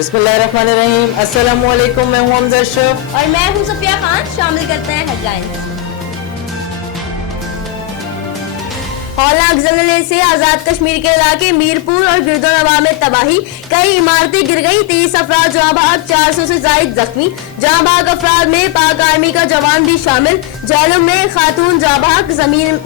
बिस्मिल्लाहिर्रहमानिर्रहीम। अस्सलाम वालेकुम, मैं हूं हमजा अशरफ और मैं हूं सफिया खान। शामिल करते हैं हेडलाइंस। हौलनाक ज़लज़ले से आज़ाद कश्मीर के इलाके मीरपुर और गिरदोनवा में तबाही, कई इमारतें गिर गई, 30 अफराद जहाँ भाग, 400 से जायद जख्मी। जहाँ भाग अफराद में पाक आर्मी का जवान भी शामिल। झेलम में खातून जहाँ भाग,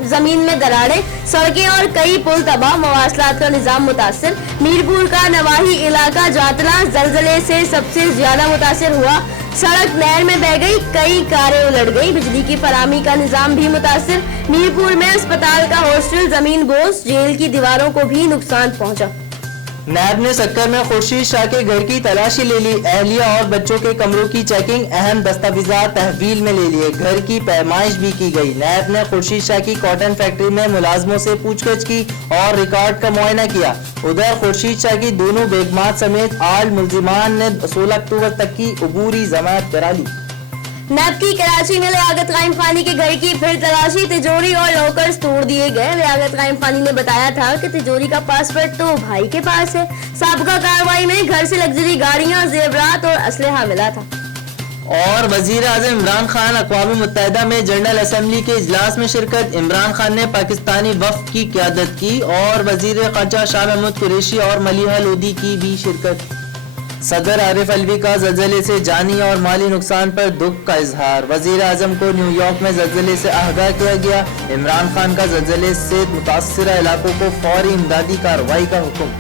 जमीन में दरारें, सड़कें और कई पुल तबाह, मवासलात का निजाम मुतासर। मीरपुर का नवाही इलाका जातला ज़लज़ले से सबसे ज्यादा मुतासर हुआ। सड़क नहर में बह गई, कई कारें उलट गई, बिजली की फराहमी का निजाम भी मुतासर। मीरपुर में अस्पताल का हॉस्टल जमीन बोस, जेल की दीवारों को भी नुकसान पहुंचा। नैब ने सक्कर में खुर्शीद शाह के घर की तलाशी ले ली। अहलिया और बच्चों के कमरों की चेकिंग, अहम दस्तावेजात तहवील में ले लिए। घर की पैमाइश भी की गई। नैब ने खुर्शीद शाह की कॉटन फैक्ट्री में मुलाजमों से पूछताछ की और रिकॉर्ड का मुआयना किया। उधर खुर्शीद शाह की दोनों बेगमात समेत आल मुल्जिमान ने 16 अक्टूबर तक की अबूरी जमानत करा ली। नैब की कराची में लियाकत कायम खानी के घर की फिर तलाशी, तिजोरी और लॉकर्स तोड़ दिए गए। लियाकत कायम खानी ने बताया था कि तिजोरी का पासवर्ड तो भाई के पास है। साबका कार्रवाई में घर से लग्जरी गाड़ियां, जेवरात और असलहा मिला था। और वजीर आज़म इमरान खान अक़वाम मुत्तहिदा में जनरल असम्बली के इजलास में शिरकत। इमरान खान ने पाकिस्तानी वफ़द की क़यादत की और वजीर ख़ारजा शाह महमूद कुरैशी और मलिहा लोधी की भी शिरकत। सदर आरिफ अलवी का ज़लज़ले से जानी और माली नुकसान पर दुख का इजहार। वजीर आज़म को न्यूयॉर्क में ज़लज़ले से आगाह किया गया। इमरान खान का ज़लज़ले से मुतासरा इलाकों को फौरी इमदादी कार्रवाई का हुक्म।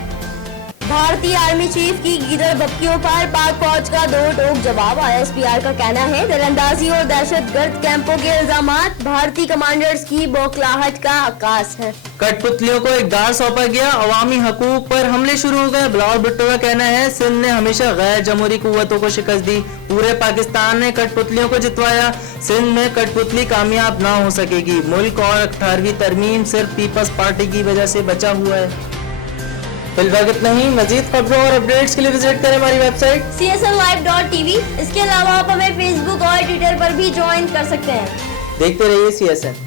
भारतीय आर्मी चीफ की गीदड़ बप्पियों पर पाक फौज का दो टोक जवाब। ISPR का कहना है दरअंदाजी और दहशतगर्द कैंपों के इल्जामात भारतीय कमांडर्स की बौखलाहट का आकाश है। कठपुतलियों को इक़दार सौंपा गया, अवामी हकूक पर हमले शुरू हो गए। बिलावल भुट्टो का कहना है सिंध ने हमेशा गैर जमहूरी कुव्वतों को शिकस्त दी, पूरे पाकिस्तान ने कठपुतलियों को जितवाया, सिंध में कठपुतली कामयाब ना हो सकेगी। मुल्क और 18वीं तरमीम सिर्फ पीपल्स पार्टी की वजह से बचा हुआ है। फिलहाल इतना ही। मजीद खबरों और अपडेट्स के लिए विजिट करें हमारी वेबसाइट CSNlive.tv। इसके अलावा आप हमें फेसबुक और ट्विटर पर भी ज्वाइन कर सकते हैं। देखते रहिए CSN।